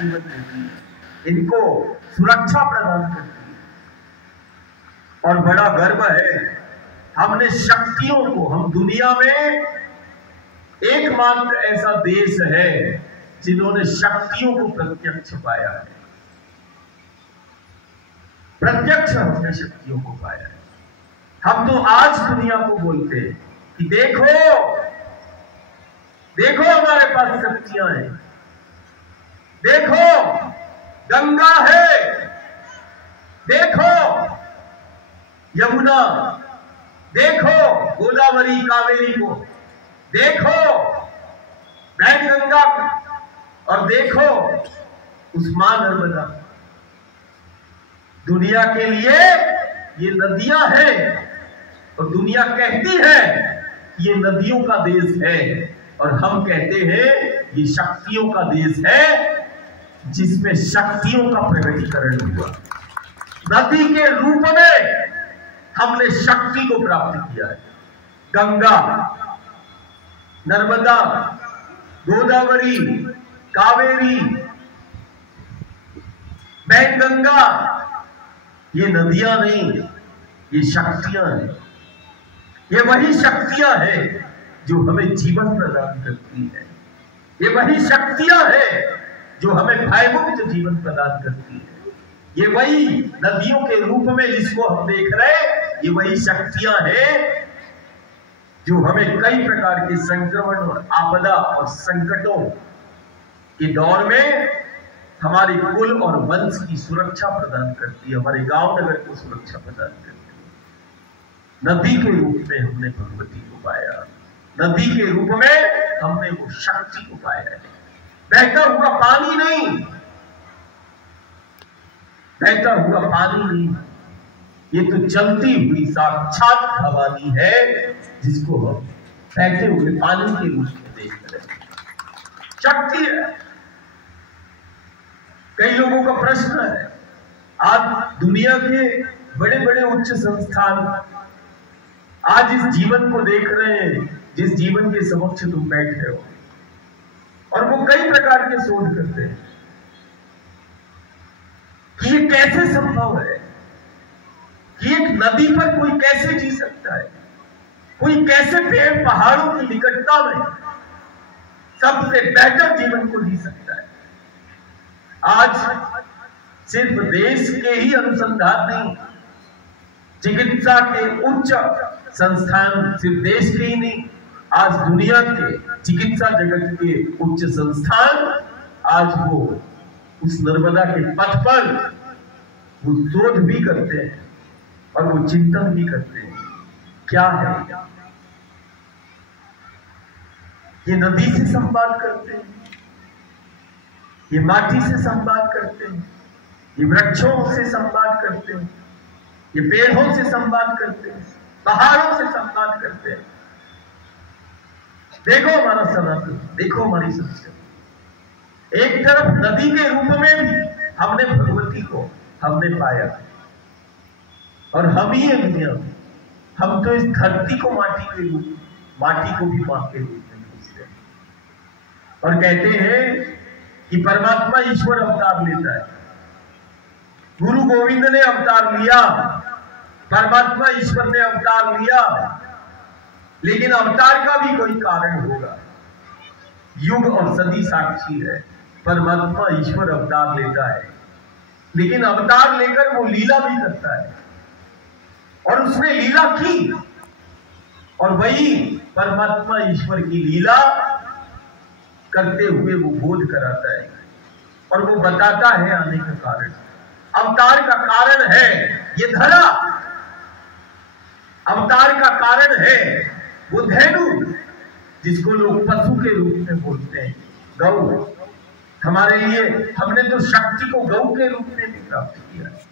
जीवन देती है, इनको सुरक्षा प्रदान करती है। और बड़ा गर्व है, हमने शक्तियों को, हम दुनिया में एकमात्र ऐसा देश है जिन्होंने शक्तियों को प्रत्यक्ष पाया है। प्रत्यक्ष हमने शक्तियों को पाया है। हम तो आज दुनिया को बोलते हैं कि देखो देखो हमारे पास शक्तियां हैं, देखो गंगा है, देखो यमुना, देखो गोदावरी कावेरी को, देखो गंगा और देखो उस्मान नर्मदा। दुनिया के लिए ये नदियां हैं और दुनिया कहती है ये नदियों का देश है, और हम कहते हैं ये शक्तियों का देश है जिसमें शक्तियों का प्रकटीकरण हुआ। नदी के रूप में हमने शक्ति को प्राप्त किया है। गंगा, नर्मदा, गोदावरी, कावेरी, गंगा, ये नदियां नहीं, ये शक्तियां हैं। ये वही शक्तियां हैं जो हमें जीवन प्रदान करती है। ये वही शक्तियां हैं जो हमें भयमुक्त जीवन प्रदान करती है। ये वही नदियों के रूप में जिसको हम देख रहे हैं, ये वही शक्तियां हैं जो हमें कई प्रकार के संक्रमण और आपदा और संकटों के दौर में हमारे कुल और वंश की सुरक्षा प्रदान करती है, हमारे गांव नगर को सुरक्षा प्रदान करती है। नदी के रूप में हमने भगवती को पाया, नदी के रूप में हमने वो शक्ति को पाया है। बहता हुआ पानी नहीं, बहता हुआ पानी नहीं, ये तो चलती हुई साक्षात भवानी है जिसको हम बहते हुए पानी के रूप में देख रहे हैं। शक्ति है। कई लोगों का प्रश्न है, आज दुनिया के बड़े बड़े उच्च संस्थान आज इस जीवन को देख रहे हैं जिस जीवन के समक्ष तुम बैठे हो, और वो कई प्रकार के शोध करते हैं कि ये कैसे संभव है कि एक नदी पर कोई कैसे जी सकता है, कोई कैसे पेड़ पहाड़ों की निकटता में सबसे बेहतर जीवन को जी सकता है। आज सिर्फ देश के ही अनुसंधान नहीं, चिकित्सा के उच्च संस्थान सिर्फ देश के ही नहीं, आज दुनिया के चिकित्सा जगत के उच्च संस्थान आज वो उस नर्मदा के पथ पर वो शोध भी करते हैं और वो चिंतन भी करते हैं। क्या है ये? नदी से संवाद करते हैं, ये माटी से संवाद करते हैं, ये वृक्षों से संवाद करते हैं, ये पेड़ों से संवाद करते हैं, पहाड़ों से संवाद करते हैं। देखो हमारा सनातन, देखो हमारी संस्कृति। एक तरफ नदी के रूप में भी हमने भगवती को हमने पाया, और हम ही है दुनिया में, हम तो इस धरती को माटी के रूप, माटी को भी मां के रूप में पूछते हैं और कहते हैं कि परमात्मा ईश्वर अवतार लेता है। गुरु गोविंद ने अवतार लिया, परमात्मा ईश्वर ने अवतार लिया, लेकिन अवतार का भी कोई कारण होगा। युग और सदी साक्षी है, परमात्मा ईश्वर अवतार लेता है, लेकिन अवतार लेकर वो लीला भी करता है, और उसने लीला की, और वही परमात्मा ईश्वर की लीला करते हुए वो बोध कराता है और वो बताता है आने का कारण। अवतार का कारण है ये धरा, अवतार का कारण है वो धेनु जिसको लोग पशु के रूप में बोलते हैं, गौ। हमारे लिए हमने तो शक्ति को गौ के रूप में भी प्राप्त किया है।